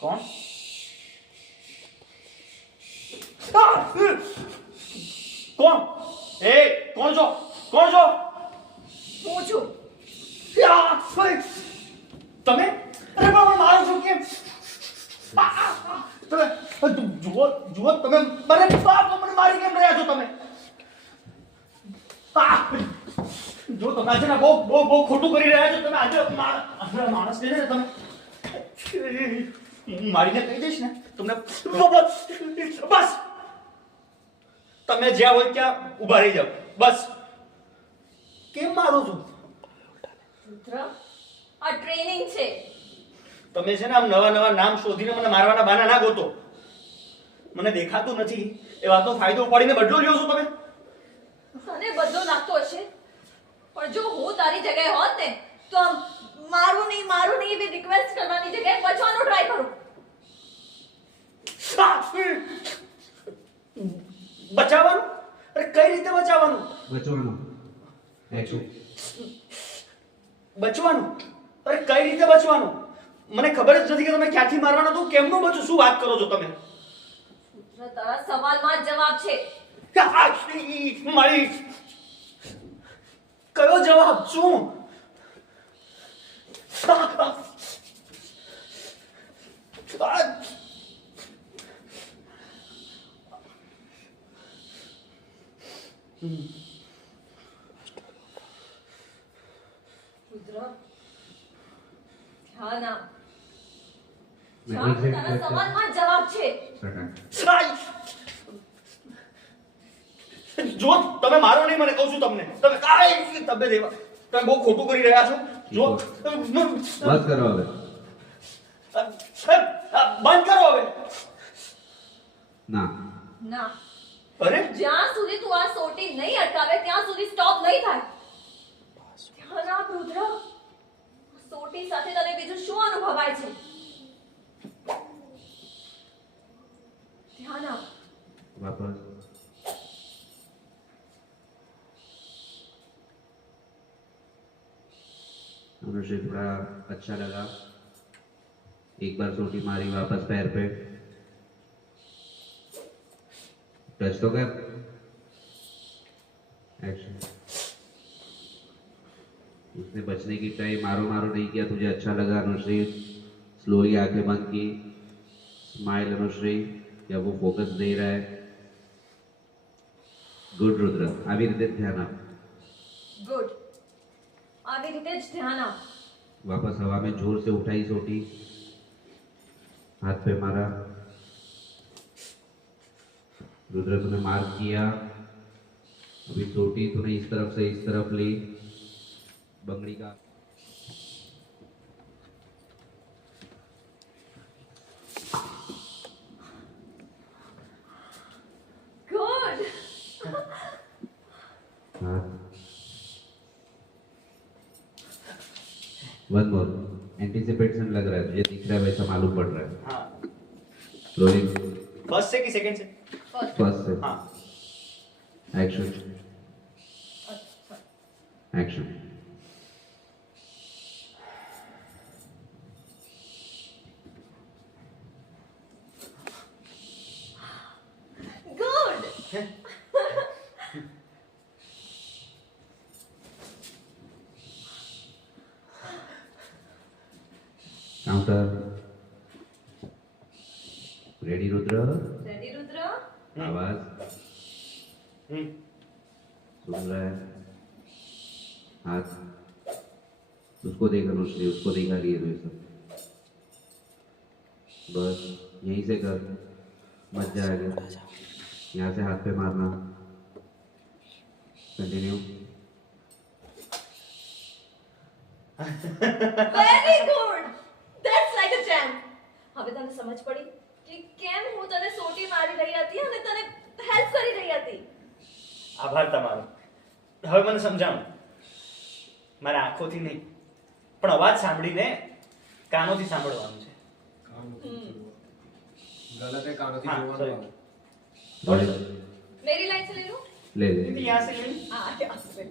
कौन? कौन? ए कौन છો? કોણ છો? હું છું. તમે અરે બાબા મારો છો કેમ? તમે જુઓ જુઓ તમે મને મને મારી કેમ રહ્યા છો તમે? જો તમે આજે બહુ બહુ બહુ ખોટું કરી રહ્યા છો તમે આજે માણસ ને તમે હું મારીને કહી દઈશ ને તમને બસ તમે જ્યાં હોય ત્યાં ઊભા રહી જાઓ બસ. કેમ મારો છો? રુદ્ર, આ ટ્રેનિંગ છે. તમે છે ને આમ નવા નવા નામ શોધીને મને મારવાના બહાના ના ગોતો. મને દેખાતું નથી એ વાતનો ફાયદો ઉપાડીને બદલો લ્યો છો તમે. અને બદલો લાગતો હશે, પણ જો હું તારી જગ્યાએ હોત ને તો આમ મારું નહીં એવી રિક્વેસ્ટ કરવાની જગ્યાએ બચવાનો ટ્રાય કરું. બચાવવાનું? અરે કઈ રીતે બચાવવાનું? બચવાનું? અરે કઈ રીતે બચવાનું? મને ખબર જ નથી કે તમે ક્યાંથી મારવાના તો કેમનું બચું? શું વાત કરો છો તમે? રુદ્ર, તારા સવાલમાં જ જવાબ છે. મારી કયો જવાબ? શું? રુદ્ર, ધ્યાન આપ. તારા સવાલમાં જ જવાબ છે. જો તમે મારો નહીં, મને કહું છું તમને. તમે કાઈ તમે દેવા તમે બહુ ખોટું કરી રહ્યા છો. જો બસ કરો હવે. બંધ કરો હવે. ના ના, અરે જ્યાં સુધી તું આ સોટી નહીં અટકાવે ત્યાં સુધી સ્ટોપ નહીં થાય. ધ્યાન આપ રુદ્ર, સોટી સાથે તને બીજું શું અનુભવાય છે? ધ્યાન આપ. वापस अनुश्री थोड़ा अच्छा लगा. एक बार सोटी मारी वापस पैर पे टच तो कर. एक्शन. उसने बचने की ट्राई, मारो मारो नहीं किया. तुझे अच्छा लगा अनुश्री. स्लोली आंखें बंद की. स्माइल अनुश्री. या वो फोकस दे रहा है. गुड रुद्र. આવી રીતે ધ્યાન આપ. ગુડ, આવી રીતે જ ધ્યાન આપ. वापस हवा में जोर से उठाई सोटी. हाथ पे मारा. रुद्र तूने मार्क किया. अभी सोटी तूने इस तरफ से इस तरफ ली. बंगड़ी का ગુડ. हाथ. One more. एंटिसिपेशन लग रहा है तुझे, दिख रहा है वैसा मालूम पड़ रहा है. हाँ रोलिंग. फर्स्ट से कि सेकंड से? फर्स्ट से. हाँ action. Action. Good. Counter. Ready Rudra. Ready Rudra? आवाज हम्म सुन रहा है. हाथ. उसको देखा अनुश्री, उसको देखा लिए तो ये सब. बस यहीं से कर, मत जाएगा. यहाँ से हाथ पे मारना. Continue. Very good. That's like a champ. હવે તને સમજ પડી કે કેમ હું તને સોટી મારી રહી હતી અને તને હેલ્પ કરી રહી હતી. આભાર તમારો. હવે મને સમજાણું. મારા આંખોથી નહીં પણ અવાજ સાંભળીને કાનોથી સાંભળવાનું છે. गलत है कानों की हाँ, जोड़ना sorry. वाला. रोलिंग. मेरी लाइन से ले लो. ले दीदी ले. यहाँ से ले लो. हाँ, यहाँ से.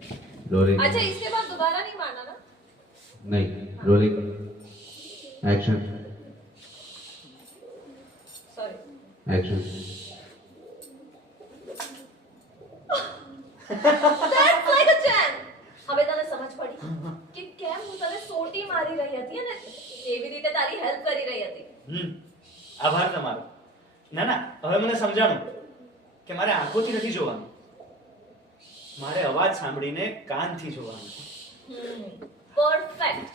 रोलिंग. अच्छा, इसके बाद दोबारा नहीं मारना ना? नहीं. Rolling. Action. Action. That's like a chant. હવે તને સમજ પડી કે કેમ હું તને સોટી મારી રહી હતી અને કેવી રીતે તારી હેલ્પ કરી રહી હતી. આભાર તમારો. ના ના, હવે મને સમજાણું કે મારે આંખોથી નથી જોવાનું, મારે અવાજ સાંભળીને કાનથી જોવાનું. પરફેક્ટ.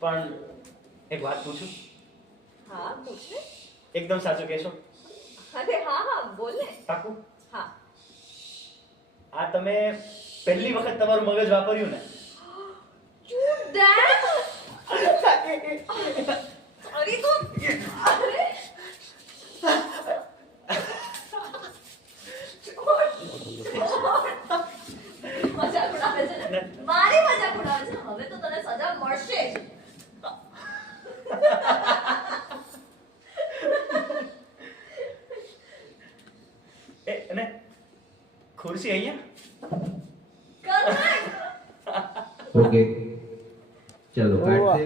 પણ એક વાત પૂછું? હા પૂછ ને. એકદમ સાચું કહેશો? અરે હા હા બોલ ને. પાકું? હા. આ તમે પહેલી વખત તમારું મગજ વાપર્યું ને? You damn. અરે તો અરે મજાક ઉડાવે છે ને? મારી મજાક ઉડાવે છે. હવે તો તને સજા મળશે જ. અને ખુરશી અહીંયા? Correct. ઓકે, ચલો કાટ દે.